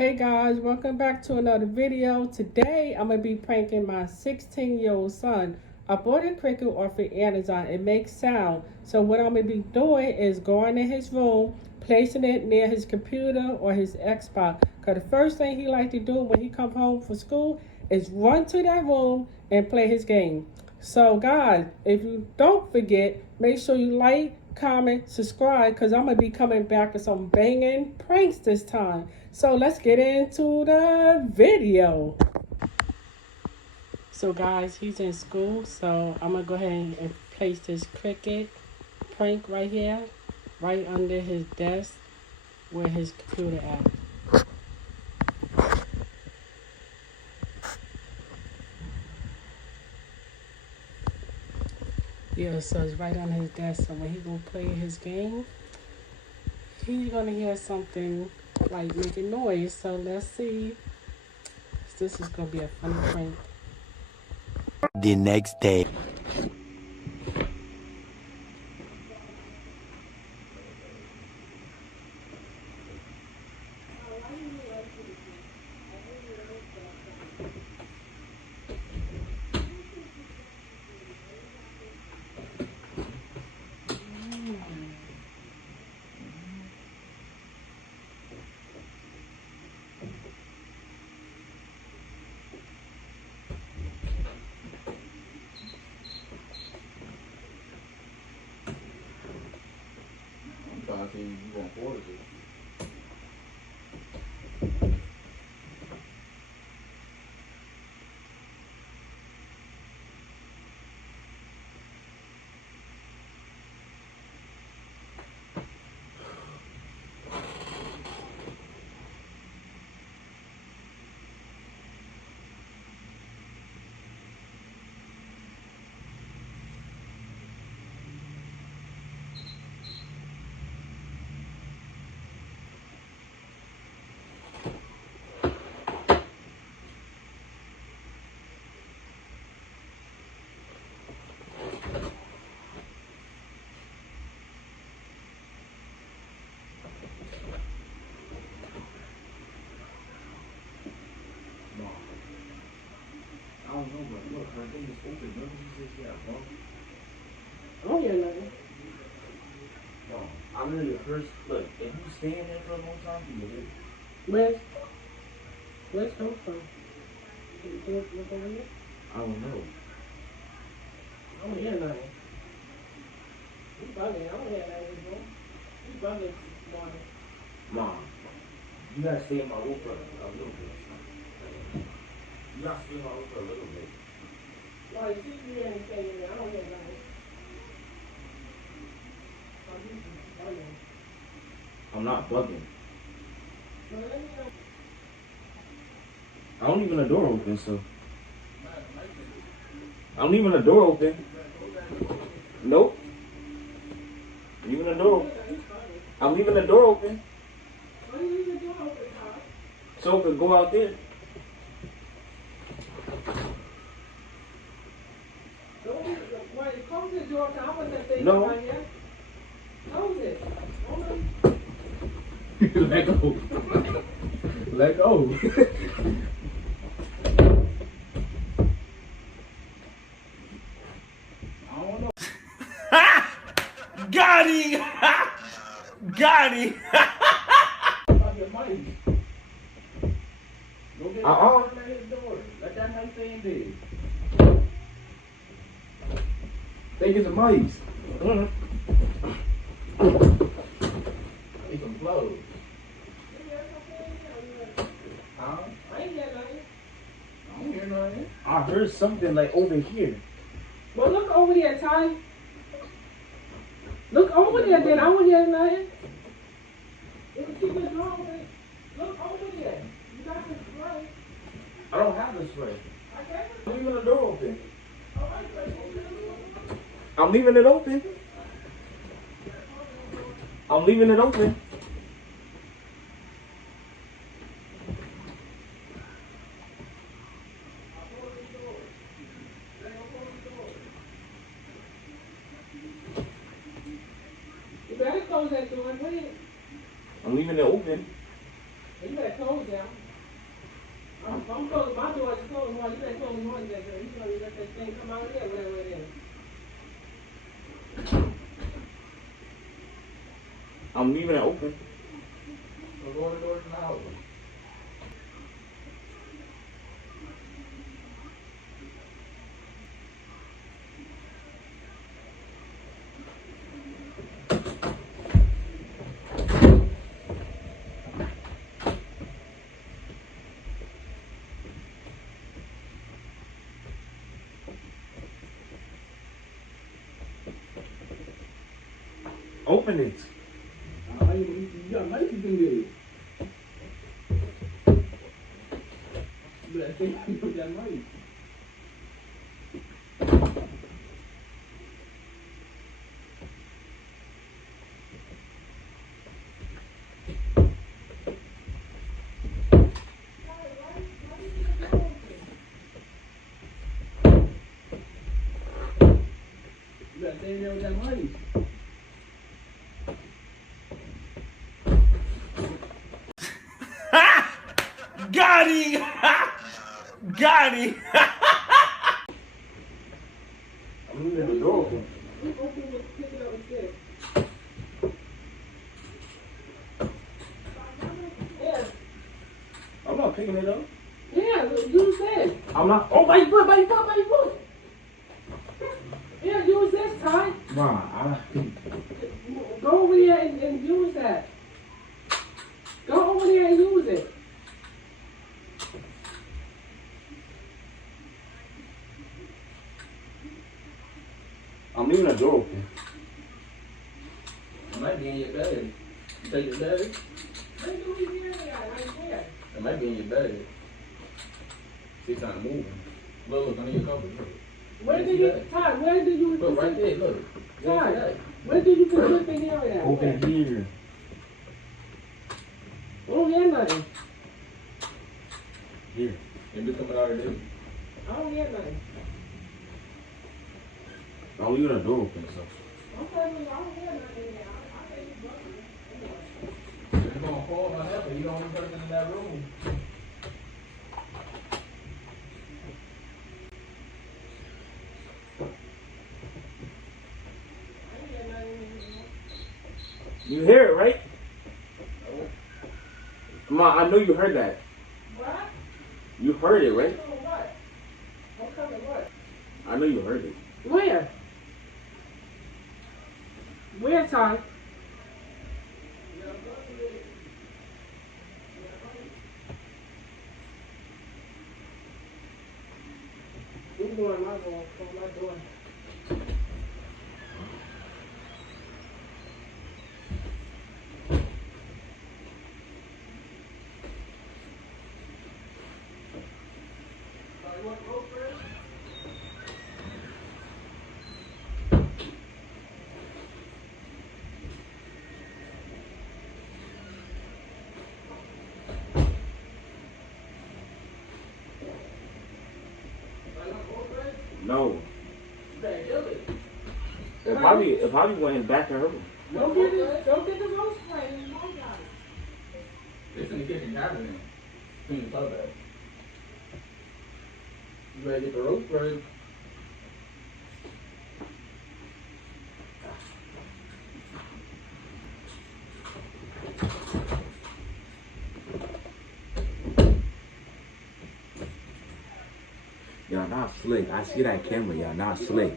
Hey guys, welcome back to another video. Today I'm going to be pranking my 16-year-old son. I bought a cricket off of Amazon. It makes sound. So what I'm going to be doing is going in his room, placing it near his computer or his Xbox. Because the first thing he likes to do when he comes home from school is run to that room and play his game. So guys, if you don't forget, make sure you like, comment, subscribe, because I'm going to be coming back with some banging pranks this time. So let's get into the video. So guys, he's in school, so I'm going to go ahead and place this cricket prank right here, right under his desk where his computer at. Yeah, so it's right on his desk. So when he gonna play his game, he's gonna hear something like making noise. So let's see. This is gonna be a funny prank. The next day. I think you going forward with it. I don't know, but look, her thing is open. Remember she said she had a bump? I don't hear nothing. No, I literally heard, look, if you stand there for a long time, you will hear it. Where's come from? Look over here. I don't know. I don't hear nothing. You bugging. I don't hear nothing, bro. You bugging, morning. Mom, you gotta stay in my room for a little bit. You gotta stay in my room for a little bit. Why, you see me anything in there? I don't hear nothing. I'm not bugging. Well, let me know. I don't leave the door open, so. I'm leaving the door open. Nope. Leaving the door open. I'm leaving the door open. Why you leave the door open, Todd? So it could go out there. Why, close the door, I wasn't thinking No. about you. Close it. Let go. Let go. I don't know. Got him! Got him! About your mic. Go get his door. Let that mic stay in there. Think it's a mice. It can blow. Huh? I ain't hear nothing. I don't hear nothing. I heard something like over here. Well, look over there, Ty. Look over there, then. I don't hear nothing. If you keep it going, look over there. You got the spray. I don't have the spray. I guess. I'm leaving the door open. All right, open the door. I'm leaving it open. I'm leaving it open. You better close that door. Go ahead. I'm leaving it open. You better closed down. I'm closing my door. It's closed while you ain't closing yours yet, girl. You gonna let that thing come out of there, whatever it is. I'm leaving it open. So go to the door to the house. Open it. You got money to do this. But I think you put that money. You gotta stay in there with that money. Got him! Got him! I'm leaving the door open. You open it, pick it up and sit. Yeah. I'm not picking it up. Yeah, use this. I'm not. Oh, by your foot, by your foot, by your foot. Yeah, use this, Ty. Nah, Go over there and use that. Go over there and use it. I'm leaving the door open. It might be in your bag. You take your bag? Where do we hear that? Right there. It might be in your bag. See something moving. Look under your cupboard. Look. Where did you, Ty, where did you Look right there, look. Ty, where did you put your thing here at? Open here. I don't hear nothing. Here. It be coming out of there. I don't hear nothing. I'm leaving the door open, so. Okay, I don't hear nothing now. I think it's bugging. If you're gonna call my help, you the only person in that room. You hear it, right? Come on, I know you heard that. What? You heard it, right? Oh, what? I'm coming what? I know you heard it. Where? Where, Ty? I'm going my door, my door. No. It probably went back to her room. Go get it. Go get the roast spray. It's in the kitchen cabinet. Clean the tub bag. You ready to get the roast spray? Y'all not slick. I see that camera. Y'all not slick.